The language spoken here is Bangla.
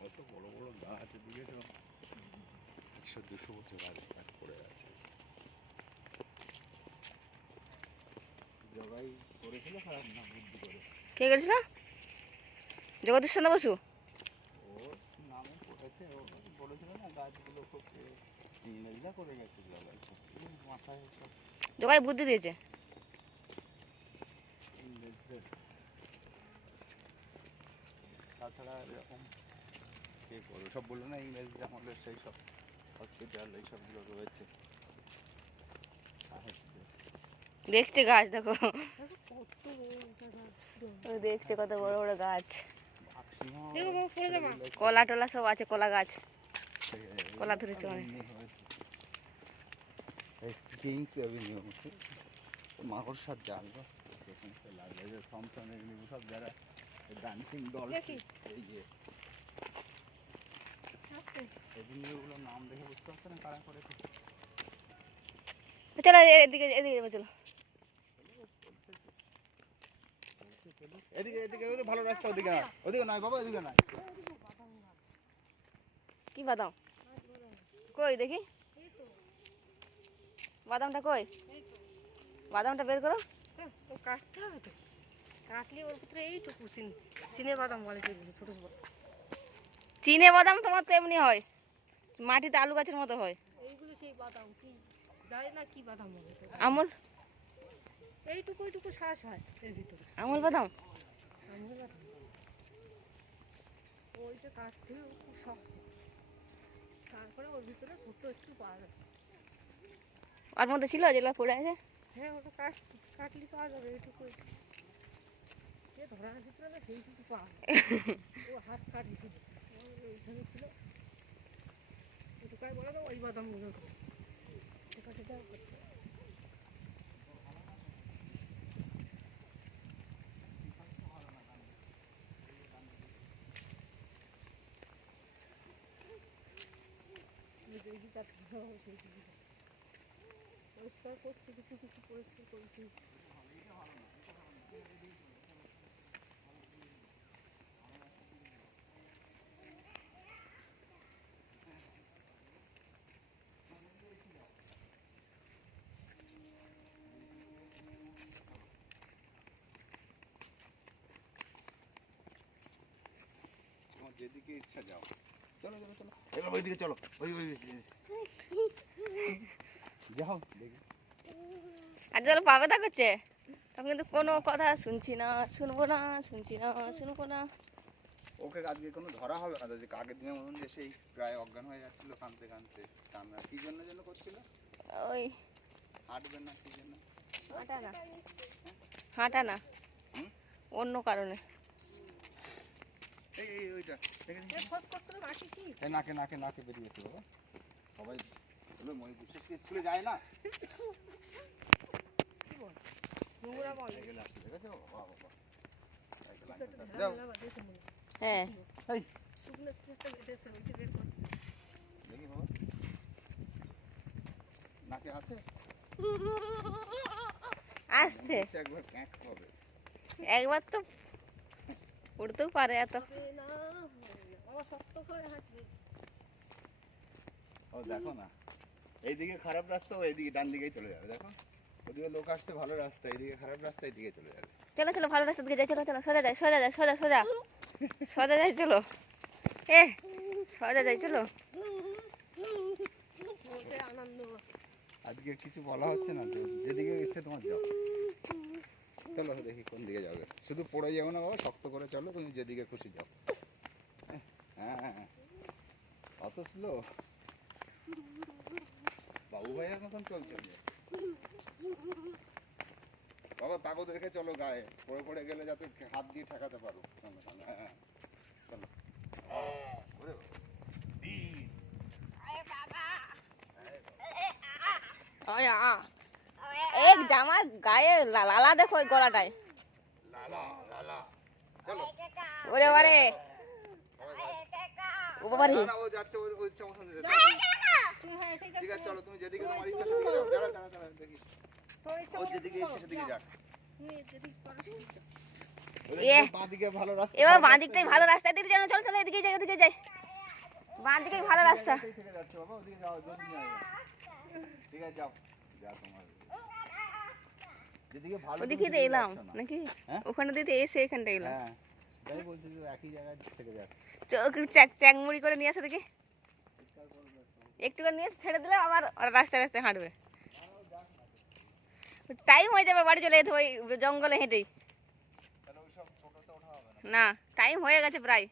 কত বড় বড় গাছ এদিকে, 100-200 বছর আগে গাছ পড়ে আছে। জগাই করেছিল খারাপ না, বুদ্ধি করে। কে করেছিল? জগদীশ চন্দ্র বসু। ওর নামে পড়েছে, ও বলেছিল না গাছগুলো খুব ইংরেজরা করে গেছে জগাই, মাথায় সব জগাই বুদ্ধি দিয়েছে। ইংরেজদের। তাছাড়া এরকম কে করবে, সব বললো না ইংরেজদের আমাদের সেই সব হসপিটাল এইসবগুলো রয়েছে। দেখছে গাছ, দেখো দেখছে কত বড় বড় গাছ, কলা টলা সব আছে, কলা গাছ, কলা ধরেছে অনেক। মাকড়সার জাল লাগবে, থমথম এগুলো সব যারা ডান্সিং ডল, এই যে এগুলো নাম দেখে বুঝতে পারছে না কারা করেছে। চলো এদিকে এদিকে চলো, এদিকে এদিকে ওই তো ভালো রাস্তা, ওদিকে না, ওদিকে নয় বাবা, ওদিকে নয়। কি বাদাম কই দেখি, বাদামটা কই, বাদামটা বের করো। কাটতে হবে তো, কাটলে ওর ভিতরে এইটুকু চিনে বাদাম বলে, যেগুলো ছোট ছোট। চীনে বাদাম তোমার তো এমনি হয়, মাটিতে আলু গাছের মতো হয়। এইগুলো সেই বাদাম, কি জানি না কি বাদাম বলে। আমুল, এইটুকু এইটুকু শ্বাস হয় এর ভিতরে, আমুল বাদাম। আমুল বাদাম। ওইটা কাটতে খুব শক্ত, তারপরে ওর ভিতরে ছোট্ট একটু পাওয়া যাবে। আর মধ্যে ছিল যেগুলো পড়ে আছে। হ্যাঁ, ওটা কাটলে পাওয়া যাবে এইটুকু। সে ধরার ভিতরে না সেইটুকু পাওয়া যাবে। ও হাত কাটলি ছিল, ওইখানে ছিল, ওটুকায় বলে তো ওই বাদামগুলো কাটে দেওয়া করতে। পরিষ্কার করছি, কিছু কিছু পরিষ্কার করছি। তোমার যেদিকে ইচ্ছা যাও, চলো চলো চলো, এবার ওইদিকে চলো, ওই ওই যাও দেখি। আর যখন পাবে তা করছে, তখন কিন্তু কোনো কথা শুনছি না, শুনবো না, শুনছি না, শুনবো না। ওকে আজকে কোনো ধরা হবে না, যে আগের দিনের মতন যে সেই প্রায় অজ্ঞান হয়ে যাচ্ছিল কাঁদতে কাঁদতে, কান্না কি জন্য যেন করছিল, ওই হাঁটবে না কি জন্য, হাঁটা না, হাঁটা না, অন্য কারণে। এই এই ওইটা খোঁজ করতে মাটি কি নাকে নাকে নাকে বেরিয়েছে বাবা, সবাই বলে মই বিশেষ কি স্কুলে যায় না, নোংরা বল। সাইকেল আসছে দেখেছো বাবা বাবা, সাইকেল আসছে হ্যাঁ এই শুকনো একটা বেঁধেছে, ওইটা বের করছে। দেখি বাবা নাকে আছে, আসছে একবার ক্যাক হবে, একবার তো উঠতেও পারে এত। না বাবা, শক্ত করে হাঁটবে। ও দেখো না, এইদিকে খারাপ রাস্তা, ও এইদিকে ডান দিকেই চলে যাবে, দেখো ওদিকে লোক আসছে ভালো রাস্তা, এইদিকে খারাপ রাস্তা, এইদিকে চলে যাবে। চলো চলো ভালো রাস্তা দিকে যাই, চলো চলো, সোজা যাই, সোজা যাই, সোজা সোজা সোজা যাই, চলো এ সোজা যাই, চলো। আনন্দ আজকে কিছু বলা হচ্ছে না তো, যেদিকে ইচ্ছে তোমার যাও, চলো দেখি কোন দিকে যাবে, শুধু পড়ে যাও না বাবা, শক্ত করে চলো, তুমি যেদিকে খুশি যাও। হ্যাঁ অত স্লো, বাবু ভাইয়ের মতন চলছে বাবা, কাগজ রেখে চলো গায়ে, পড়ে পড়ে গেলে যাতে হাত দিয়ে ঠেকাতে পারো সঙ্গে সঙ্গে। হ্যাঁ চলো, এক জামার গায়ে লালা দেখো, ওই গলাটায়, ওরে ওরে ও বাবা রে, ও যাচ্ছে ওর ইচ্ছা মতন যেতে, ঠিক আছে চলো, তুমি যেদিকে তোমার ইচ্ছা সেদিকে যাও, দাঁড়া দাঁড়া দাঁড়া দেখি, ও যেদিকে ইচ্ছে সেদিকে যাক। বাঁদিকে ভালো রাস্তা, এবার বাঁ দিকটাই ভালো রাস্তা, এদিকে যেন, চল চল এদিকে যাই, ওদিকে যাই, বাঁ দিকেই ভালো রাস্তা। থেকে যাচ্ছে বাবা, ওদিকে যাও, জলদি যাও। ঠিক আছে যাও, যা তোমার যেদিকে ভালো, ওদিকে তো এলাম নাকি, হ্যাঁ? ওখানে দিতে এসে এখানটা এলাম। হ্যাঁ তাই বলছি যে একই জায়গায় থেকে যাচ্ছে। চ্যাংমুড়ি করে নিয়ে আসো দেখি, একটু করে নিয়ে এসে ছেড়ে দিলে আবার ওরা রাস্তায় রাস্তায় হাঁটবে। টাইম হয়ে যাবে বাড়ি চলে যেতে, ওই জঙ্গলে হেঁটেই। তাহলে ওইসব টোটোতে ওঠা হবে না। না, টাইম হয়ে গেছে প্রায়।